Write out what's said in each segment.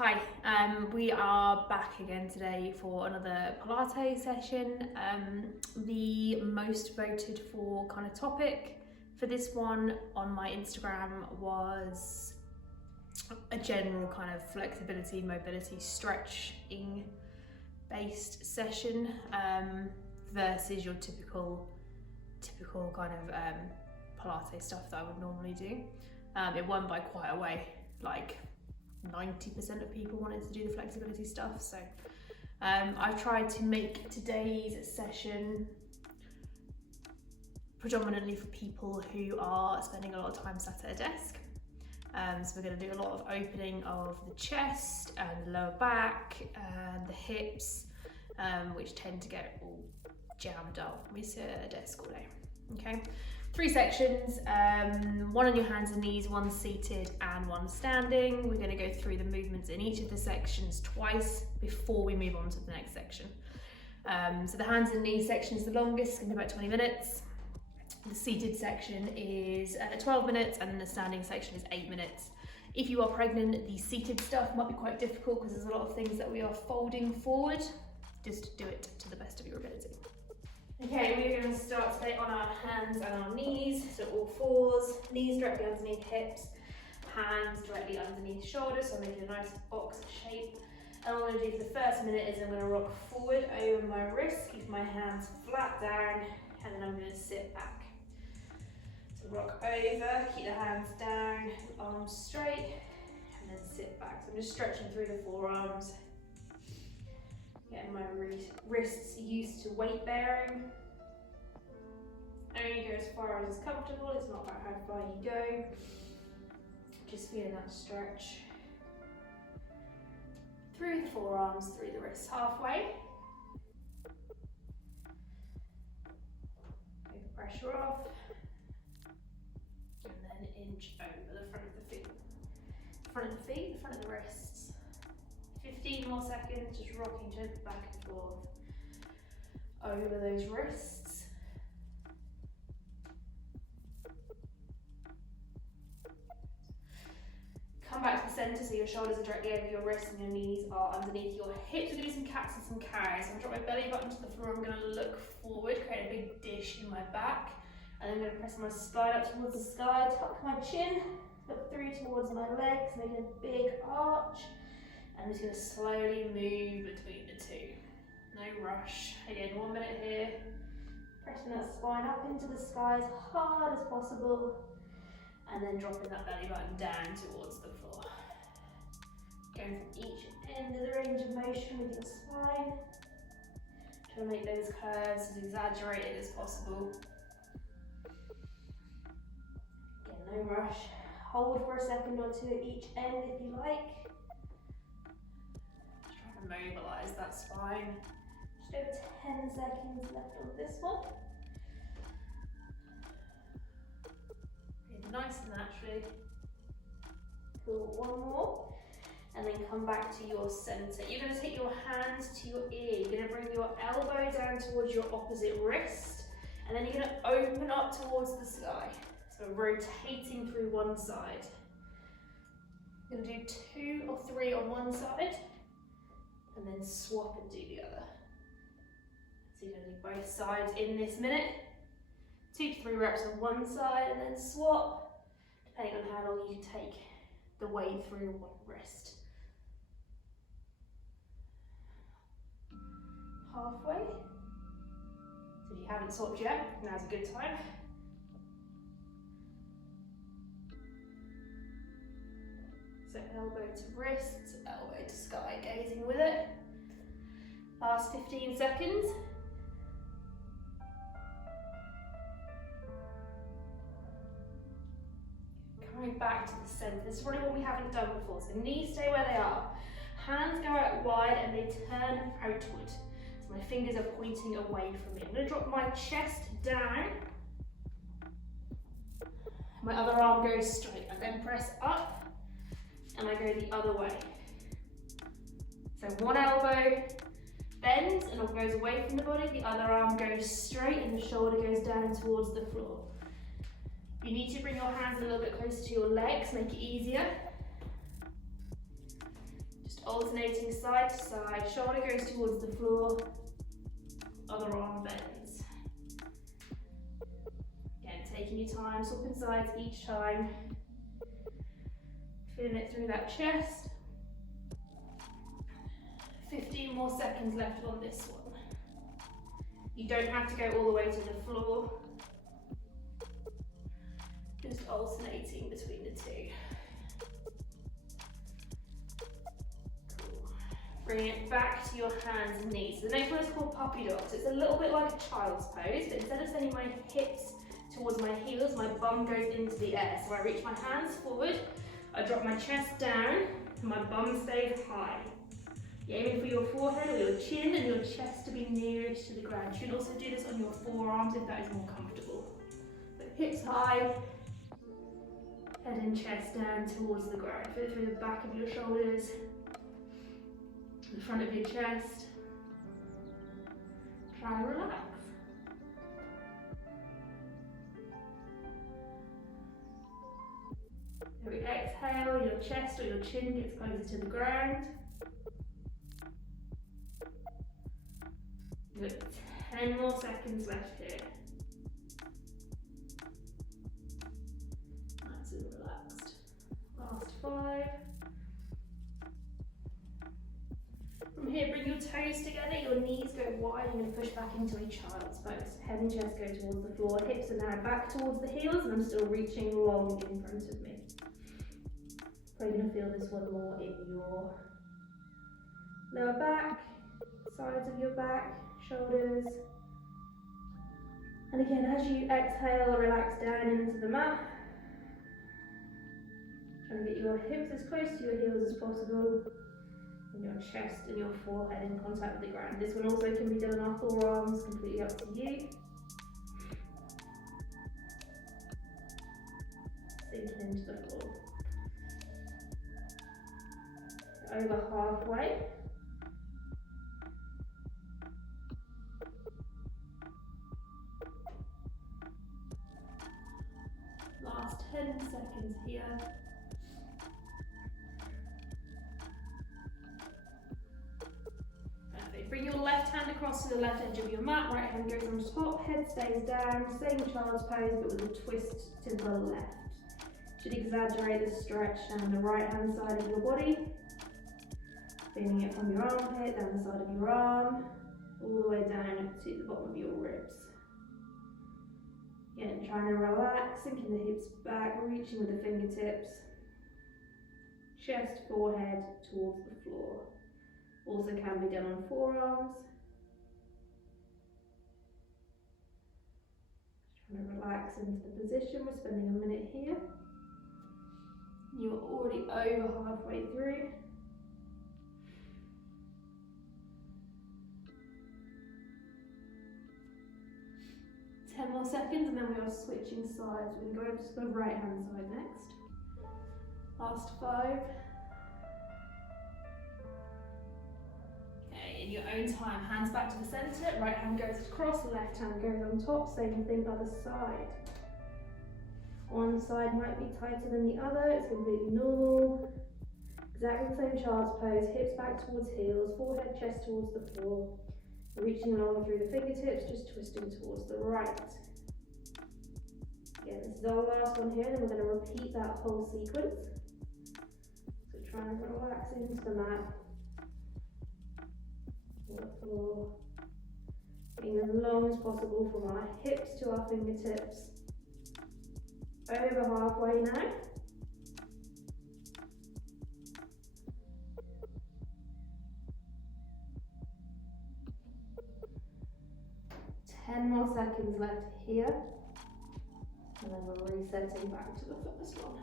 Hi, we are back again today for another Pilates session. The most voted for kind of topic for this one on my Instagram was a general kind of flexibility, mobility, stretching based session versus your typical kind of Pilates stuff that I would normally do. It won by quite a way, like 90% of people wanted to do the flexibility stuff, so I've tried to make today's session predominantly for people who are spending a lot of time sat at a desk. So we're going to do a lot of opening of the chest and the lower back and the hips, which tend to get all jammed up when we sit at a desk all day. Okay, 3 sections, one on your hands and knees, one seated and one standing. We're going to go through the movements in each of the sections twice before we move on to the next section. So the hands and knees section is the longest, it's going to be about 20 minutes. The seated section is 12 minutes and then the standing section is 8 minutes. If you are pregnant, the seated stuff might be quite difficult because there's a lot of things that we are folding forward. Just do it to the best of your ability. Okay, we're going to start today on our hands and our knees, so all fours, knees directly underneath hips, hands directly underneath shoulders, so I'm making a nice box shape. And what I'm going to do for the first minute is I'm going to rock forward over my wrist, keep my hands flat down, and then I'm going to sit back. So rock over, keep the hands down, arms straight, and then sit back. So I'm just stretching through the forearms. Getting my wrists used to weight bearing. Only go as far as is comfortable, it's not about how far you go. Just feeling that stretch. Through the forearms, through the wrists halfway. Take the pressure off. And then inch over the front of the feet. Front of the feet, the front of the wrists. 15 more seconds, just rocking gently back and forth over those wrists. Come back to the center so your shoulders are directly over your wrists and your knees are underneath your hips. We're going to do some cats and some cows. I'm going to drop my belly button to the floor. I'm going to look forward, create a big dish in my back. And I'm going to press my spine up towards the sky, tuck my chin, look through towards my legs, making a big arch. I'm just going to slowly move between the two. No rush. Again, 1 minute here. Pressing that spine up into the sky as hard as possible. And then dropping that belly button down towards the floor. Going from each end of the range of motion with your spine. Trying to make those curves as exaggerated as possible. Again, no rush. Hold for a second or two at each end if you like. Mobilize that spine. Just over 10 seconds left on this one. Breathe nice and naturally. Cool, one more. And then come back to your center. You're going to take your hands to your ear. You're going to bring your elbow down towards your opposite wrist. And then you're going to open up towards the sky. So rotating through one side. You're going to do 2 or 3 on one side. And then swap and do the other. So you're going to do both sides in this minute. 2 to 3 reps on one side and then swap, depending on how long you can take the way through one wrist. Halfway. So if you haven't swapped yet, now's a good time. So elbow to wrist, elbow to sky, gazing with it. Last 15 seconds. Coming back to the center. This is really what we haven't done before. So knees stay where they are. Hands go out wide and they turn outward. So my fingers are pointing away from me. I'm going to drop my chest down. My other arm goes straight. I then press up. And I go the other way. So one elbow bends and it goes away from the body, the other arm goes straight and the shoulder goes down towards the floor. You need to bring your hands a little bit closer to your legs, make it easier. Just Alternating side to side, shoulder goes towards the floor, other arm bends. Again, taking your time, swapping sides each time. Feeling it through that chest. 15 more seconds left on this one. You don't have to go all the way to the floor. Just alternating between the two. Cool. Bring it back to your hands and knees. The next one is called puppy dog. So it's a little bit like a child's pose, but instead of sending my hips towards my heels, my bum goes into the air. So I reach my hands forward, I drop my chest down, and my bum stays high. You're aiming for your forehead or your chin and your chest to be nearest to the ground. You should also do this on your forearms if that is more comfortable. But hips high, head and chest down towards the ground. Feel it through the back of your shoulders, the front of your chest. Try and relax. Every exhale, your chest or your chin gets closer to the ground. You've got 10 more seconds left here. Nice and relaxed. Last 5. From here, bring your toes together, your knees go wide, you're going to push back into a child's pose. Head and chest go towards the floor, hips are now back towards the heels, and I'm still reaching long in front of me. Probably going to feel this one more in your lower back, sides of your back, shoulders. And again, as you exhale, relax down into the mat. Trying to get your hips as close to your heels as possible, and your chest and your forehead in contact with the ground. This one also can be done on our forearms, completely up to you. Sinking into the floor. Over halfway. Last 10 seconds here. Perfect. Bring your left hand across to the left edge of your mat, right hand goes on top, head stays down, same child's pose but with a twist to the left. Should exaggerate the stretch down the right hand side of your body. Feeling it from your armpit, down the side of your arm, all the way down to the bottom of your ribs. Again, trying to relax, sinking the hips back, reaching with the fingertips. Chest, forehead towards the floor. Also can be done on forearms. Just trying to relax into the position. We're spending a minute here. You're already over halfway through. 10 more seconds and then we are switching sides. We're going to go over to the right hand side next. Last 5. Okay, in your own time, hands back to the centre, right hand goes across, left hand goes on top, same thing other side. One side might be tighter than the other, it's completely normal. Exactly the same child's pose, hips back towards heels, forehead, chest towards the floor. Reaching along through the fingertips, just twisting towards the right. Again, this is our last one here, then we're going to repeat that whole sequence. So try and relax into the mat, on the floor. Being as long as possible from our hips to our fingertips. Over halfway now. Ten more seconds left here, and then we're resetting back to the first one.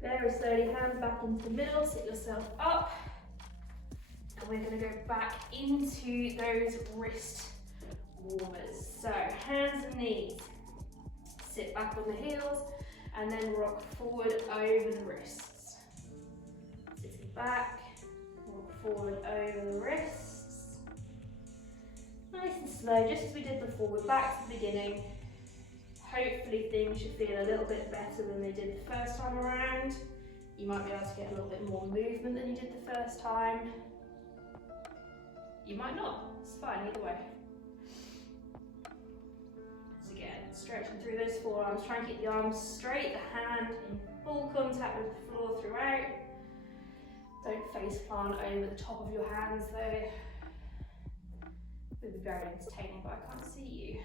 Very slowly, hands back into the middle, sit yourself up, and we're going to go back into those wrist warmers. So hands and knees, sit back on the heels, and then rock forward over the wrists. Sitting back. Forward over the wrists. Nice and slow, just as we did before. We're back to the beginning. Hopefully hopefully things should feel a little bit better than they did the first time around. You might be able to get a little bit more movement than you did the first time. You might not, it's fine either way. So again, stretching through those forearms, try and keep the arms straight, the hand in full contact with the floor throughout. Don't face plant over the top of your hands though. It would be very entertaining, but I can't see you.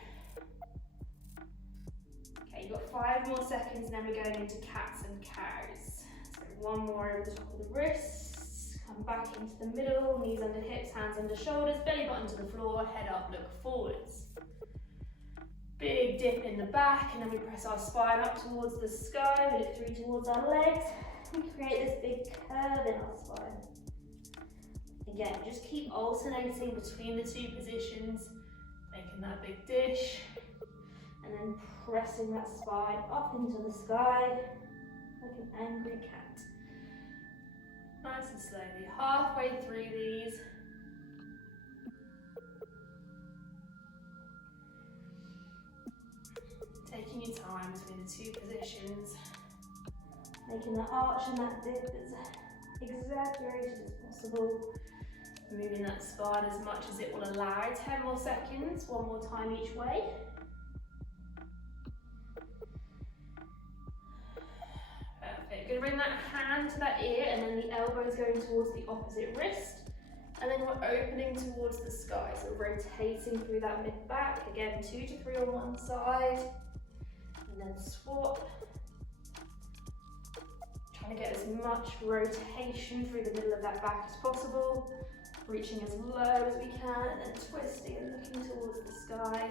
Okay, you've got 5 more seconds and then we're going into cats and cows. So one more over the top of the wrists, come back into the middle, knees under hips, hands under shoulders, belly button to the floor, head up, look forwards. Big dip in the back, and then we press our spine up towards the sky, we look through towards our legs, and create this big curve in our spine. Again, just keep alternating between the 2 positions, making that big dish, and then pressing that spine up into the sky, like an angry cat. Nice and slowly, halfway through these. Taking your time between the 2 positions, making that arch and that dip as exaggerated as possible. Moving that spine as much as it will allow. 10 more seconds, 1 more time each way. Perfect. Going to bring that hand to that ear and then the elbow is going towards the opposite wrist. And then we're opening towards the sky. So rotating through that mid-back. Again, 2 to 3 on one side. And then swap. Trying to get as much rotation through the middle of that back as possible. Reaching as low as we can and then twisting and looking towards the sky.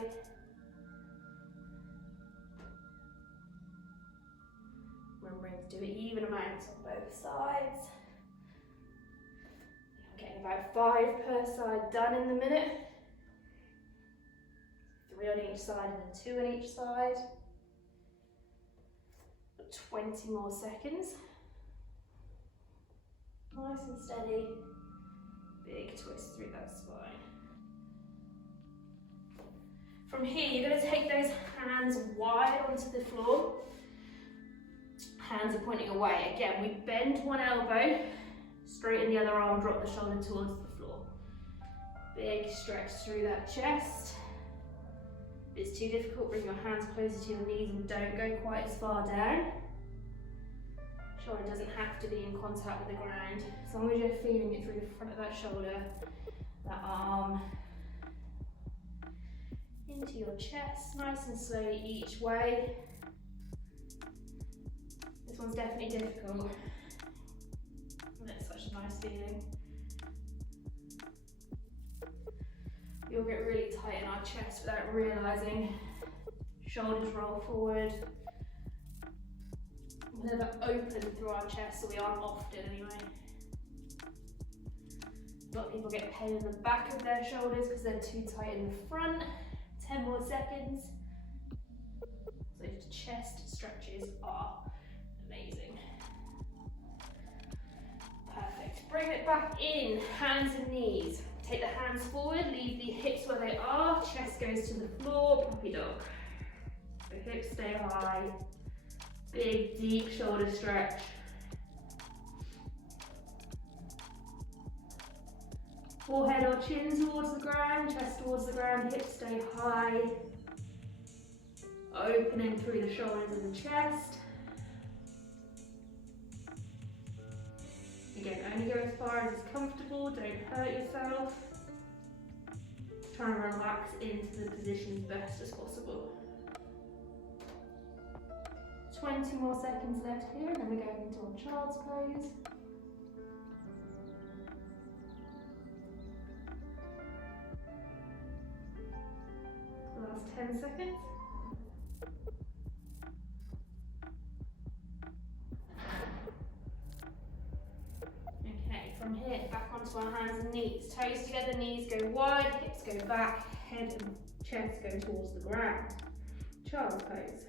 Remembering to do even amounts on both sides. I'm getting about 5 per side done in the minute. 3 on each side and then 2 on each side. 20 more seconds. Nice and steady. Big twist through that spine. From here, you're going to take those hands wide onto the floor. Hands are pointing away. Again, we bend one elbow, straighten the other arm, drop the shoulder towards the floor. Big stretch through that chest. If it's too difficult, bring your hands closer to your knees and don't go quite as far down. Shoulder doesn't have to be in contact with the ground. As long as you're feeling it through the front of that shoulder, that arm, into your chest, nice and slowly each way. This one's definitely difficult, and it's such a nice feeling. We'll get really tight in our chest without realising. Shoulders roll forward. We're never open through our chest, so we aren't often anyway. A lot of people get pain in the back of their shoulders because they're too tight in the front. 10 more seconds. Those chest stretches are amazing. Perfect. Bring it back in, hands and knees. Take the hands forward, leave the hips where they are, chest goes to the floor, puppy dog. The hips stay high. Big, deep shoulder stretch. Forehead or chin towards the ground, chest towards the ground, hips stay high. Opening through the shoulders and the chest. Again, only go as far as is comfortable, don't hurt yourself. Try and relax into the position as best as possible. 20 more seconds left here, and then we're going into our child's pose. Last 10 seconds. Okay, from here, back onto our hands and knees. Toes together, knees go wide, hips go back, head and chest go towards the ground. Child's pose.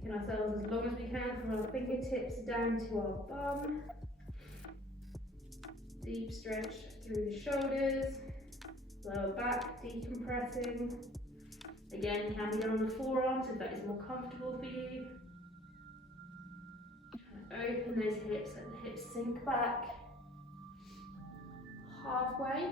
Taking ourselves as long as we can from our fingertips down to our bum. Deep stretch through the shoulders, lower back decompressing. Again, you can be done on the forearms if that is more comfortable for you. Open those hips, let the hips sink back. Halfway.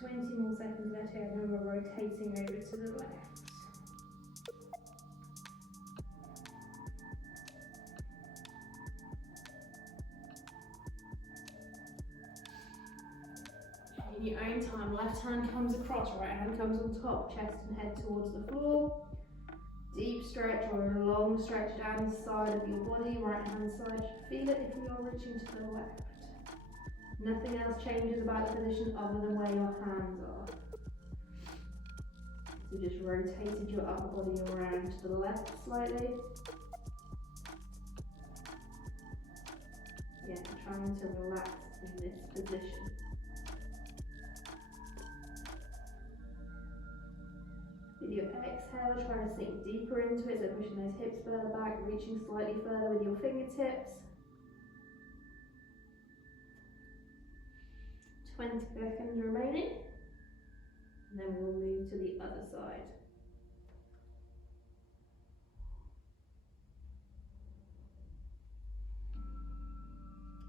Twenty more seconds left here, and then we're rotating over to the left. In your own time, left hand comes across, right hand comes on top, chest and head towards the floor. Deep stretch or a long stretch down the side of your body, right hand side. Feel it if you are reaching to the left. Nothing else changes about the position other than where your hands are. So just rotated your upper body around to the left slightly. Yeah, trying to relax in this position. With your exhale, try to sink deeper into it, so pushing those hips further back, reaching slightly further with your fingertips. 20 seconds remaining, and then we'll move to the other side.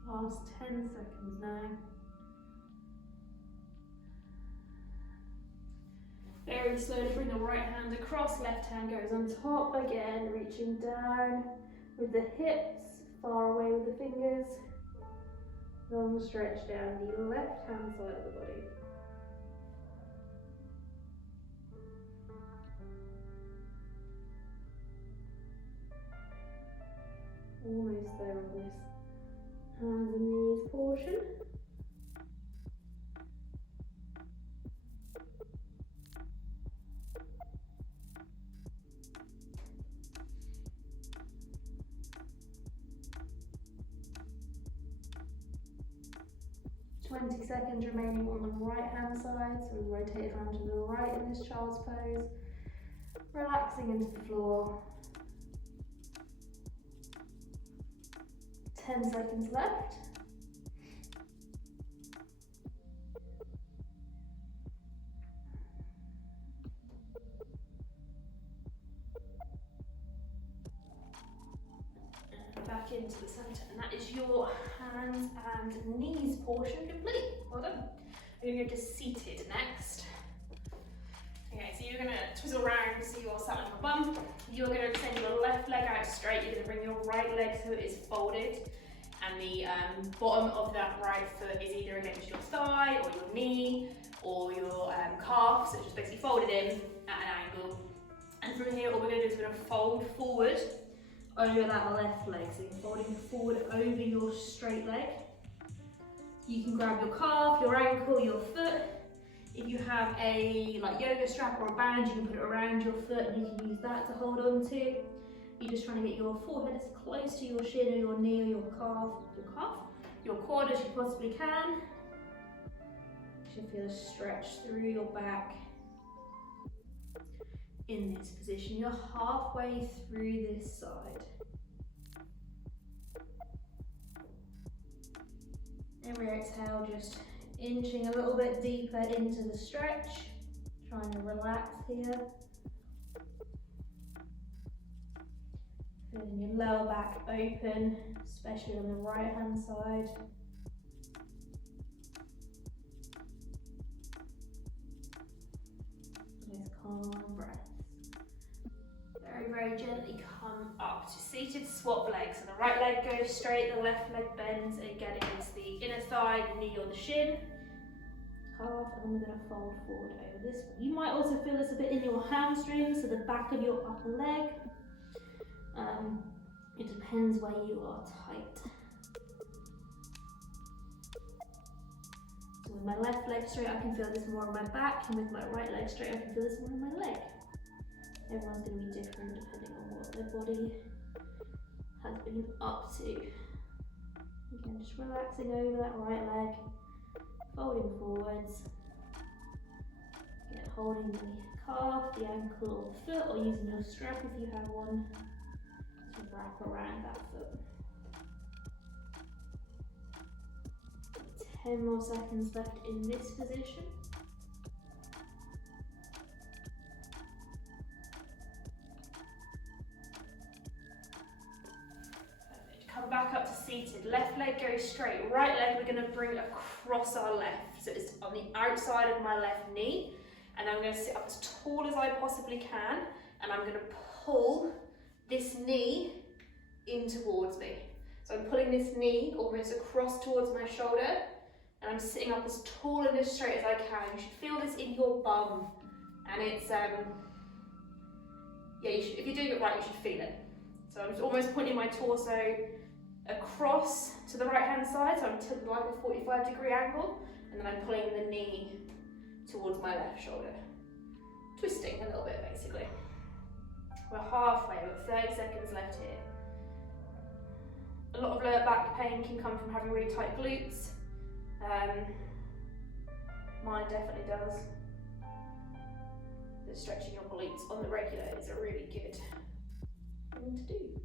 Last 10 seconds now. Very slowly bring the right hand across, left hand goes on top again, reaching down with the hips, far away with the fingers. Long stretch down the left hand side of the body. Almost there on this hands and knees portion. Twenty seconds remaining on the right hand side, so we rotate around to the right in this child's pose, relaxing into the floor. 10 seconds left. And back into the centre, and that is your hands and knees portion complete. Well done. We're going to go to seated next. Okay, so you're going to twizzle around so you're sat on your bum. You're going to extend your left leg out straight. You're going to bring your right leg so it is folded, and the bottom of that right foot is either against your thigh or your knee or your calf, so it's just basically folded in at an angle. And from here, all we're going to do is we're going to fold forward over that left leg, so you're folding forward over your straight leg. You can grab your calf, your ankle, your foot. If you have a yoga strap or a band, you can put it around your foot and you can use that to hold on to. You're just trying to get your forehead as close to your shin or your knee or your quad as you possibly can. You should feel a stretch through your back in this position. You're halfway through this side. Every exhale, just inching a little bit deeper into the stretch, trying to relax here. Feeling your lower back open, especially on the right hand side. Nice calm breath. Very, very gently come up to seated swap legs. So the right leg goes straight, the left leg bends again against the inner thigh, the knee or the shin. Calf, and we're going to fold forward over this one. You might also feel this a bit in your hamstrings, so the back of your upper leg. It depends where you are tight. So with my left leg straight, I can feel this more on my back, and with my right leg straight, I can feel this more on my leg. Everyone's going to be different depending on what their body has been up to. Again, just relaxing over that right leg, folding forwards. Again, holding the calf, the ankle, or the foot, or using your strap if you have one to wrap around that foot. 10 more seconds left in this position. Perfect. Come back up to seated. Left leg goes straight. Right leg we're going to bring across our left. So it's on the outside of my left knee. And I'm going to sit up as tall as I possibly can. And I'm going to pull this knee in towards me. So I'm pulling this knee almost across towards my shoulder. And I'm sitting up as tall and as straight as I can. You should feel this in your bum. And it's, if you're doing it right, you should feel it. So I'm almost pointing my torso across to the right hand side. So I'm tilted like a 45-degree angle. And then I'm pulling the knee towards my left shoulder. Twisting a little bit, basically. We're halfway, we've got 30 seconds left here. A lot of lower back pain can come from having really tight glutes. Mine definitely does. So stretching your glutes on the regular is a really good thing to do.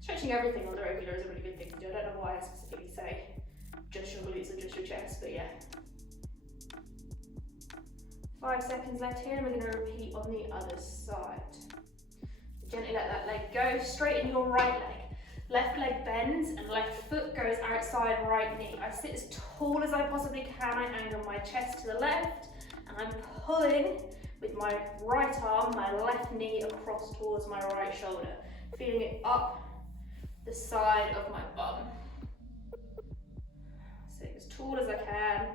Stretching everything on the regular is a really good thing to do. I don't know why I specifically say just your glutes or just your chest, but yeah. 5 seconds left here, and we're going to repeat on the other side. Gently let that leg go, straighten your right leg. Left leg bends and left foot goes outside right knee. I sit as tall as I possibly can. I angle my chest to the left and I'm pulling with my right arm, my left knee across towards my right shoulder. Feeling it up the side of my bum. Sitting as tall as I can,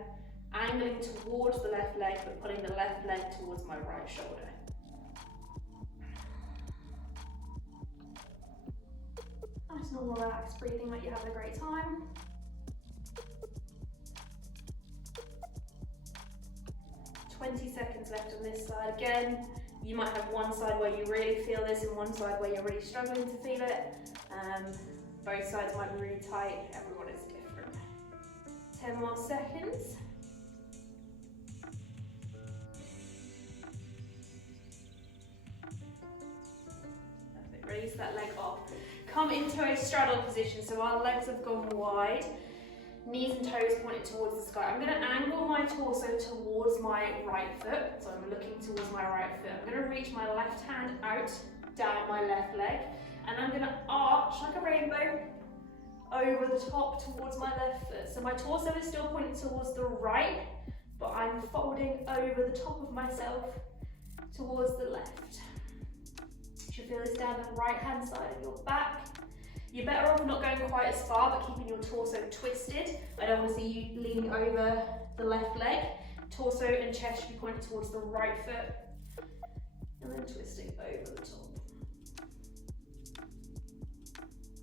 angling towards the left leg but pulling the left leg towards my right shoulder. Nice normal relaxed breathing like you're having a great time. "20 seconds left on this side. Again, you might have one side where you really feel this and one side where you're really struggling to feel it. Both sides might be really tight, everyone is different. 10 more seconds. Perfect. Release that leg off. Come into a straddle position, so our legs have gone wide, knees and toes pointed towards the sky. I'm going to angle my torso towards my right foot, so I'm looking towards my right foot. I'm going to reach my left hand out, down my left leg, and I'm going to arch like a rainbow over the top towards my left foot. So my torso is still pointing towards the right, but I'm folding over the top of myself towards the left. You should feel this down the right hand side of your back. You're better off not going quite as far, but keeping your torso twisted. I don't want to see you leaning over the left leg. Torso and chest should be pointing towards the right foot, and then twisting over the top.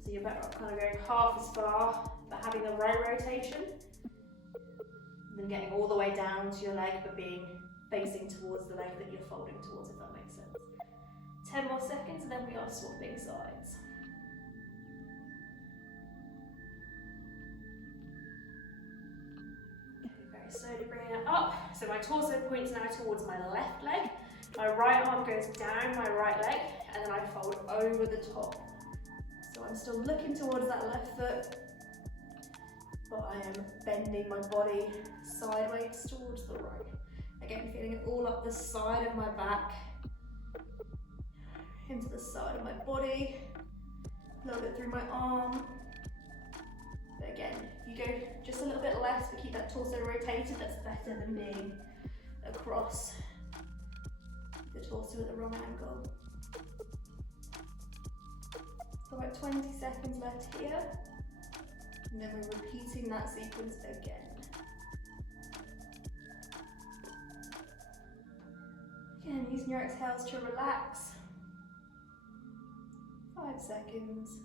So you're better off kind of going half as far, but having the right rotation, than getting all the way down to your leg, but being facing towards the leg that you're folding towards, if that makes sense. 10 more seconds, and then we are swapping sides. Very slowly bringing it up. So my torso points now towards my left leg. My right arm goes down my right leg, and then I fold over the top. So I'm still looking towards that left foot, but I am bending my body sideways towards the right. Again, feeling it all up the side of my back, into the side of my body, a little bit through my arm. But again, you go just a little bit less, but keep that torso rotated, that's better than being across the torso at the wrong angle. So about 20 seconds left here, and then we're repeating that sequence again. Again, using your exhales to relax. 5 seconds.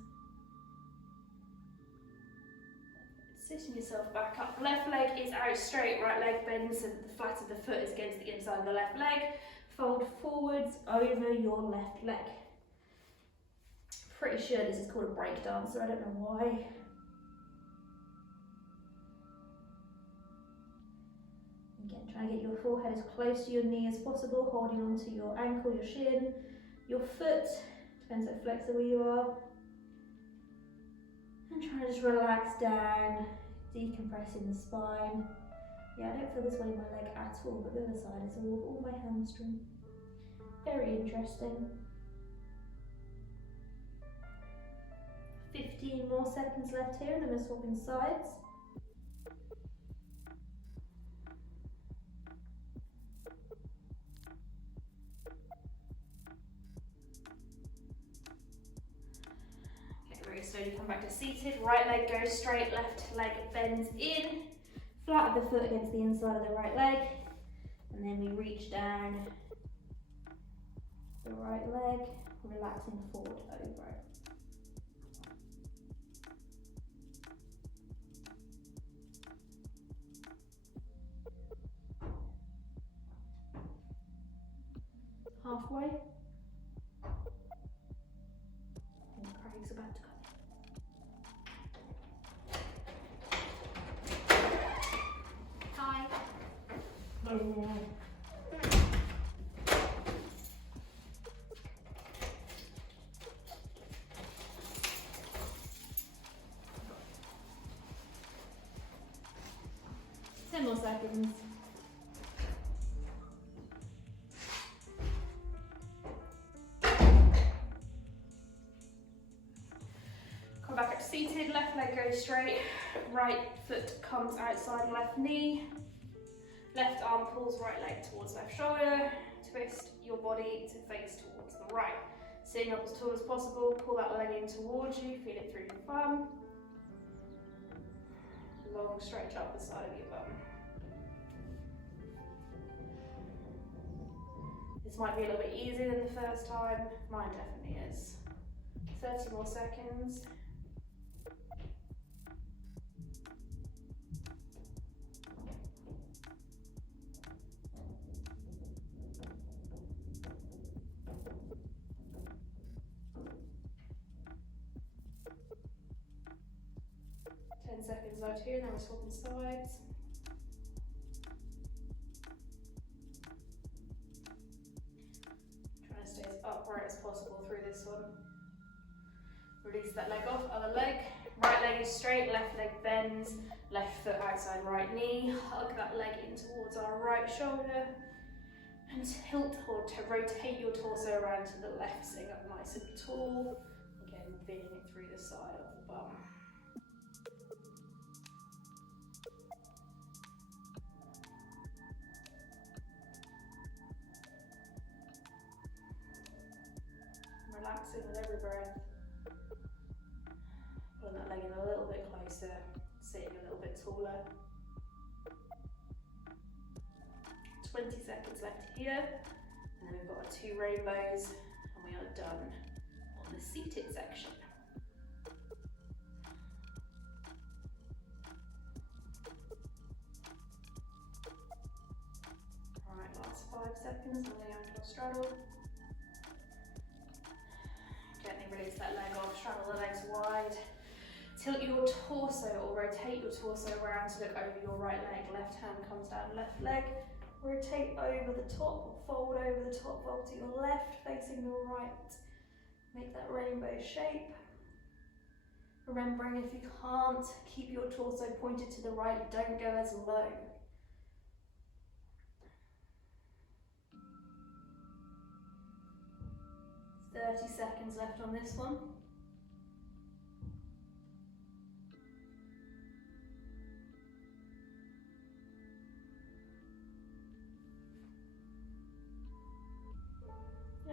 Sitting yourself back up. Left leg is out straight, right leg bends so that the flat of the foot is against the inside of the left leg. Fold forwards over your left leg. Pretty sure this is called a break dancer, I don't know why. Again, try and get your forehead as close to your knee as possible, holding on to your ankle, your shin, your foot. Depends how flexible you are. And try to just relax down, decompress. compressing the spine. Yeah, I don't feel this one in my leg at all, but the other side is all my hamstring. Very interesting. 15 more seconds left here, and then we're swapping sides. Okay, very slowly come back to seated. Right leg goes straight, left leg bends in. Flat of the foot against the inside of the right leg, and then we reach down the right leg, relaxing forward over it. Halfway. And Craig's about to come in. Hi. Oh. 10 more seconds. Come back up seated, left leg goes straight, right foot comes outside left knee, left arm pulls right leg towards left shoulder, twist your body to face towards the right. Sitting up as tall as possible, pull that leg in towards you, feel it through your thumb. Long stretch up the side of your bum. This might be a little bit easier than the first time, mine definitely is. 30 more seconds. Seconds left here, now we're swapping sides. Trying to stay as upright as possible through this one. Release that leg off, other leg. Right leg is straight, left leg bends, left foot outside right knee. Hug that leg in towards our right shoulder. And tilt or to rotate your torso around to the left, sitting up nice and tall. Again, feeling it through the side of the bum. Relaxing with every breath. Pulling that leg in a little bit closer, sitting a little bit taller. 20 seconds left here, and then we've got our 2 rainbows, and we are done on the seated section. Alright, last 5 seconds, and then onto a straddle. Gently release that leg off, straddle the legs wide. Tilt your torso or rotate your torso around to look over your right leg. Left hand comes down, left leg. Rotate over the top, fold over the top, fold to your left, facing your right. Make that rainbow shape. Remembering if you can't keep your torso pointed to the right, don't go as low. There's 30 seconds left on this one.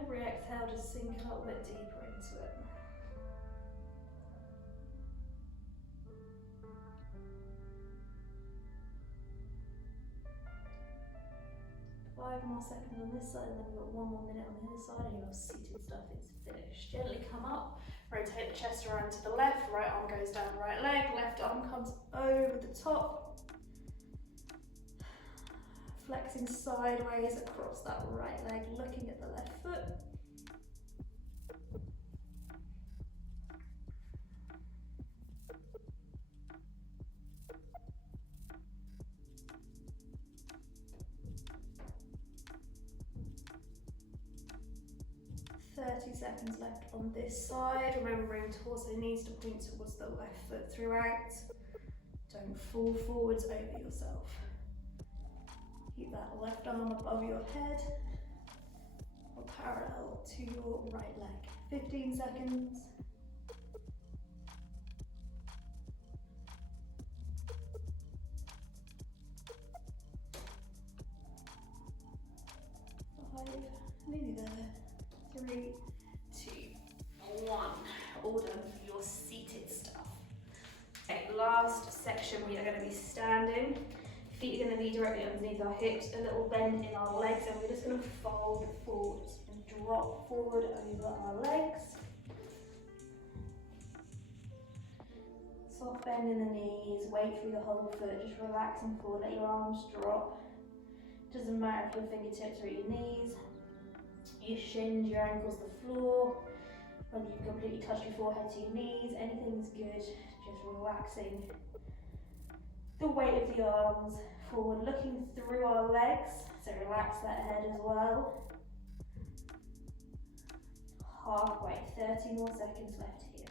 Every exhale, just sink a little bit deeper into it. Five more seconds on this side, and then we've got 1 more minute on the other side, and your seated stuff is finished. Gently come up, rotate the chest around to the left, right arm goes down right leg, left arm comes over the top. Flexing sideways across that right leg, looking at the left foot. Seconds left on this side, remembering torso needs to point towards the left foot throughout. Don't Don't fall forwards over yourself. Keep that left arm above your head or parallel to your right leg. 15 seconds. 5, nearly there. 3, 2, 1. All done for your seated stuff. Okay, last section we are going to be standing. Feet are going to be directly underneath our hips, a little bend in our legs, and we're just going to fold forwards and drop forward over our legs. Soft bend in the knees, weight through the whole foot, just relaxing forward, let your arms drop. Doesn't matter if your fingertips are at your knees, your shins, your ankles, the floor, whether you've completely touched your forehead to your knees, anything's good, just relaxing the weight of the arms forward, looking through our legs, so relax that head as well. Halfway, 30 more seconds left here.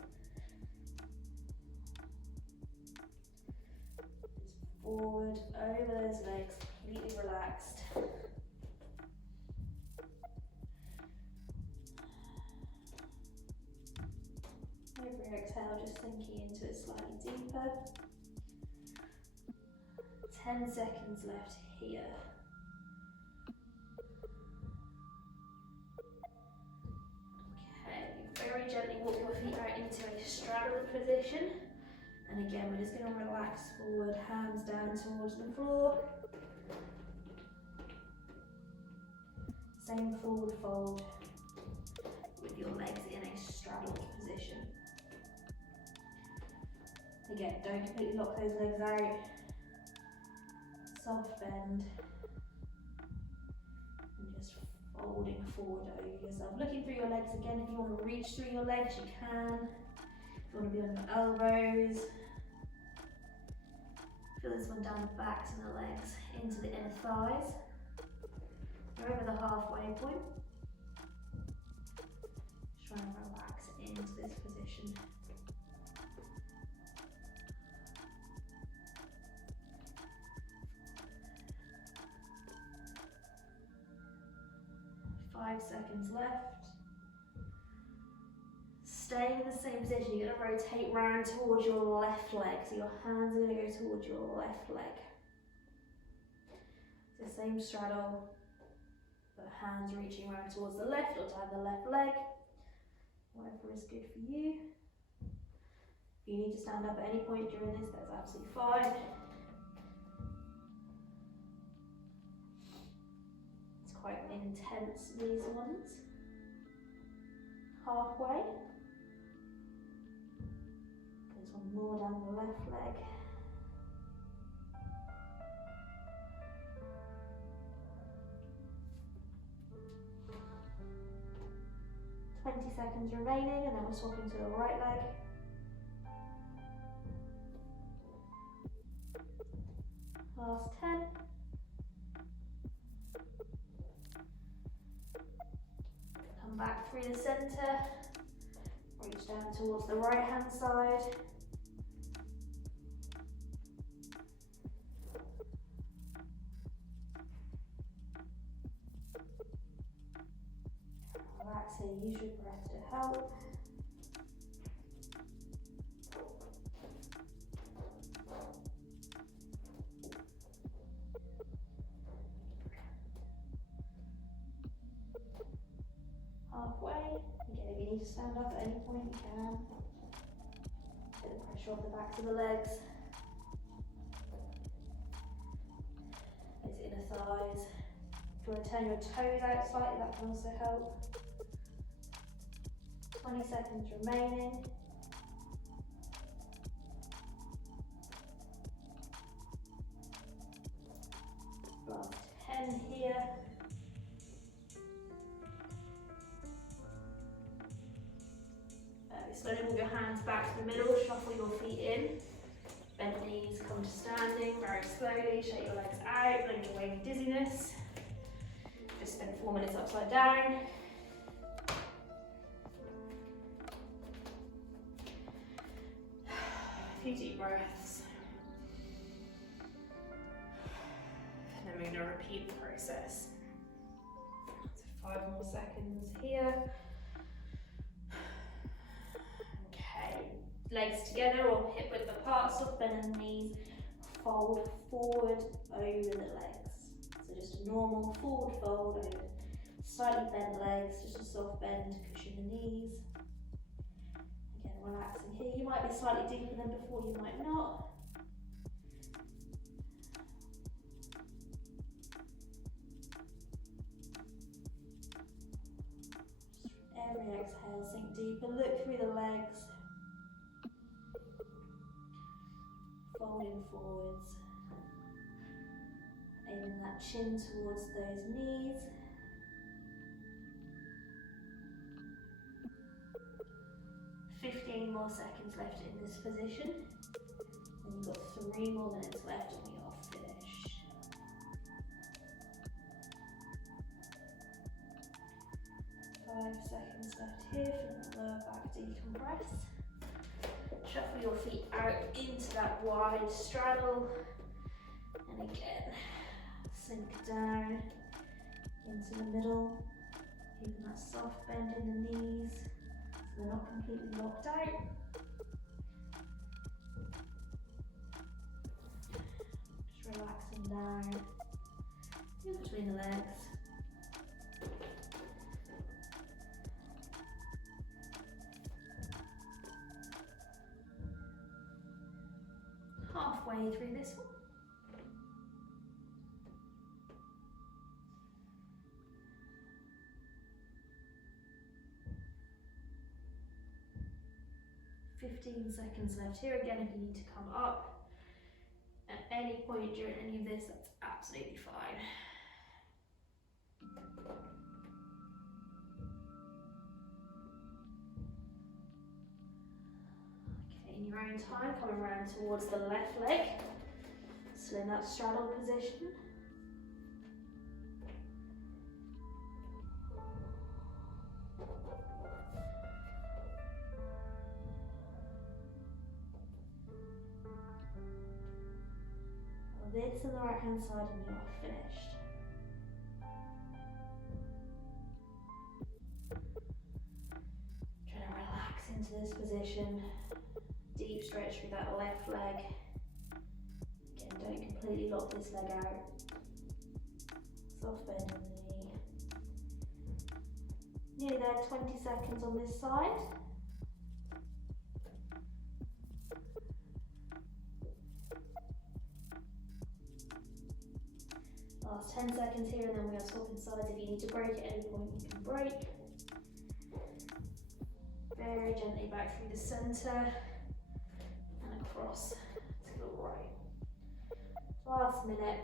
Just forward over those legs, completely relaxed. Every exhale, just sinking into it slightly deeper. 10 seconds left here. Okay, very gently walk your feet out into a straddled position. And again, we're just going to relax forward, hands down towards the floor. Same forward fold with your legs in a straddled position. Again, don't completely lock those legs out. Soft bend. And just folding forward over yourself. Looking through your legs again. If you want to reach through your legs, you can. If you want to be on your elbows. Feel this one down the backs of the legs, into the inner thighs. We're over the halfway point. Just try and relax into this position. Five seconds left. Stay in the same position. You're going to rotate round towards your left leg. So your hands are going to go towards your left leg. The same straddle, but hands reaching round towards the left or down the left leg. Whatever is good for you. If you need to stand up at any point during this, that's absolutely fine. It's quite intense, these ones. Halfway. There's one more down the left leg. Seconds remaining, and then we're swapping to the right leg. Last 10. Come back through the centre. Reach down towards the right hand side. Relaxing, use your breath to help. Halfway. Again, if you need to stand up at any point, you can. Get the pressure off the backs of the legs. Those inner thighs. If you want to turn your toes out slightly, that can also help. 20 seconds remaining. Last 10 here. Slowly move your hands back to the middle, shuffle your feet in. Bend the knees, come to standing, very slowly, shake your legs out, blink away any dizziness. Just spend 4 minutes upside down. A few deep breaths. process. So 5 more seconds here. Okay, legs together or hip width apart, soft bend in the knees, fold forward over the legs. So just a normal forward fold over slightly bent legs, just a soft bend, cushion the knees. Again, relaxing here. You might be slightly deeper than before, you might not. Every exhale, sink deeper, look through the legs, folding forwards, aiming that chin towards those knees. "15 more seconds left in this position, and you've got 3 more minutes left and we are finished. Five seconds left here for the lower back decompress. Shuffle your feet out into that wide straddle, and again, sink down into the middle, keeping that soft bend in the knees so they're not completely locked out. Just relaxing down in between the legs. Halfway through this one. "15 seconds left here. Again, if you need to come up at any point during any of this, that's absolutely fine. Okay, in your own time, coming around towards the left leg, still in that straddle position. This on the right hand side and you're finished. Trying to relax into this position. Deep stretch through that left leg. Again, don't completely lock this leg out. Soft bend in the knee. Nearly there, 20 seconds on this side. Last 10 seconds here, and then we are swapping sides. If you need to break at any point, you can break. Very gently back through the centre and across to the right. Last minute.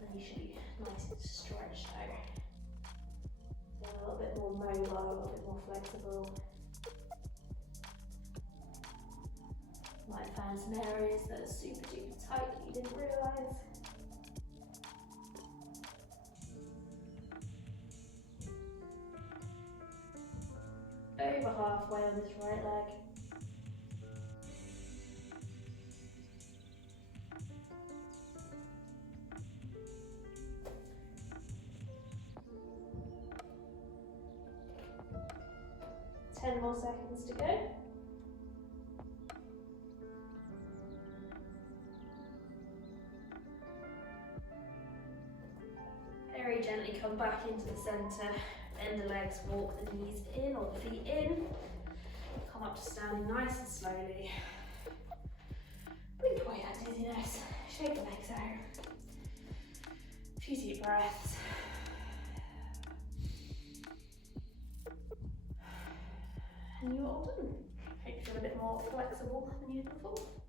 Then you should be nice and stretched out. So a little bit more mobile, a little bit more flexible. Might find some areas that are super duper tight that you didn't realise. Over halfway on this right leg. Ten more seconds to go. Very gently come back into the centre, bend the legs, walk the knees in or the feet in. Come up to standing nice and slowly. Blink away that dizziness, shake the legs out. A few deep breaths. And you're all done. Hope you feel a bit more flexible than you did before.